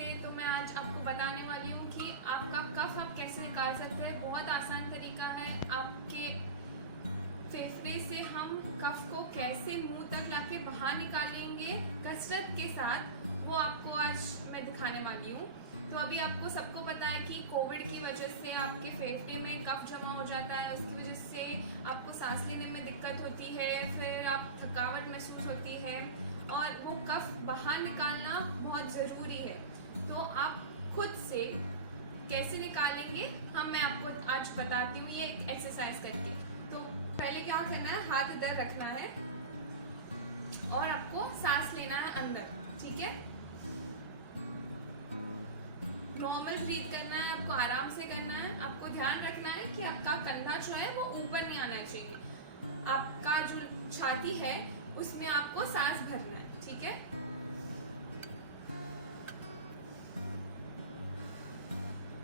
नमस्ते। तो मैं आज आपको बताने वाली हूँ कि आपका कफ आप कैसे निकाल सकते हैं। बहुत आसान तरीका है। आपके फेफड़े से हम कफ को कैसे मुंह तक लाके बाहर निकालेंगे कसरत के साथ, वो आपको आज मैं दिखाने वाली हूँ। तो अभी आपको सबको पता है कि कोविड की वजह से आपके फेफड़े में कफ जमा हो जाता है, उसकी वजह से आपको सांस लेने में दिक्कत होती है, फिर आप थकावट महसूस होती है और वो कफ बाहर निकालना बहुत ज़रूरी है। तो आप खुद से कैसे निकालेंगे मैं आपको आज बताती हूँ, ये एक एक्सरसाइज करके। तो पहले क्या करना है, हाथ इधर रखना है और आपको सांस लेना है अंदर, ठीक है। नॉर्मल ब्रीथ करना है, आपको आराम से करना है। आपको ध्यान रखना है कि आपका कंधा जो है वो ऊपर नहीं आना चाहिए। आपका जो छाती है उसमें आपको सांस भरना है, ठीक है।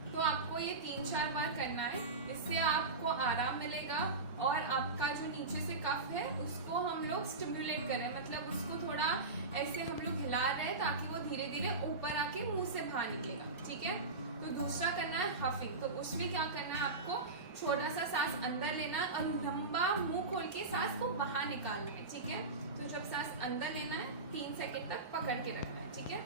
तो आपको ये 3-4 बार करना है, इससे आपको आराम मिलेगा और आपका जो नीचे से कफ है उसको हम लोग स्टिम्युलेट करें, मतलब उसको थोड़ा ऐसे हम लोग हिला रहे हैं ताकि वो धीरे धीरे ऊपर आके मुंह से बाहर निकलेगा, ठीक है। तो दूसरा करना है हफिंग। तो उसमें क्या करना है, आपको छोटा सा सांस अंदर लेना है और लंबा मुंह खोल के सांस को बाहर निकालना है, ठीक है। तो जब सांस अंदर लेना है 3 सेकंड तक पकड़ के रखना है, ठीक है।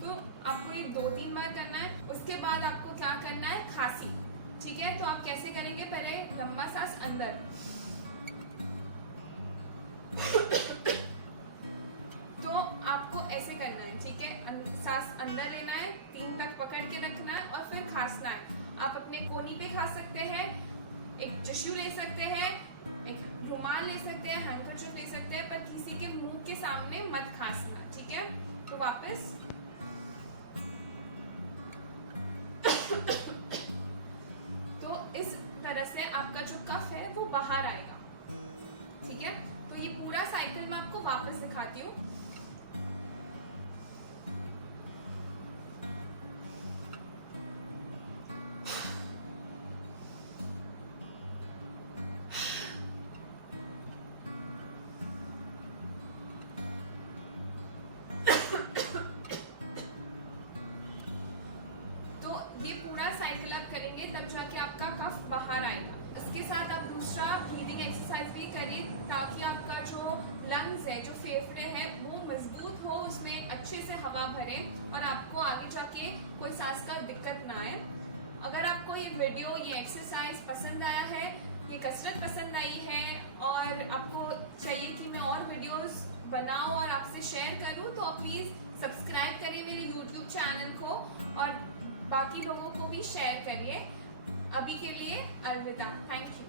तो आपको ये 2-3 बार करना है। उसके बाद आपको क्या करना है, खांसी, ठीक है। तो आप कैसे करेंगे, पहले लंबा सांस अंदर तो आपको ऐसे करना है, ठीक है। सांस अंदर लेना है, 3 तक पकड़ के रखना है और फिर खांसना है। आप अपने कोनी पे खा सकते हैं, एक टिश्यू ले सकते हैं, एक रुमाल ले सकते हैं, हैंकरचिफ ले सकते हैं, पर किसी के मुंह के सामने मत खांसना, ठीक है। तो वापस तो इस तरह से आपका जो कफ है वो बाहर आएगा, ठीक है। तो ये पूरा साइकिल मैं आपको वापस दिखाती हूँ। तो ये पूरा साइकिल आप करेंगे तब जाके आपका कफ बाहर आएगा। इसके साथ आप दूसरा ब्रीदिंग एक्सरसाइज भी करिए ताकि आपका जो लंग्स है, जो फेफड़े हैं, वो मजबूत हो, उसमें अच्छे से हवा भरे और आपको आगे जाके कोई सांस का दिक्कत ना आए। अगर आपको ये वीडियो, ये एक्सरसाइज पसंद आया है, ये कसरत पसंद आई है और आपको चाहिए कि मैं और वीडियोस बनाऊं और आपसे शेयर करूं, तो प्लीज़ सब्सक्राइब करिए मेरे यूट्यूब चैनल को और बाकी लोगों को भी शेयर करिए। अभी के लिए अलविदा, थैंक यू।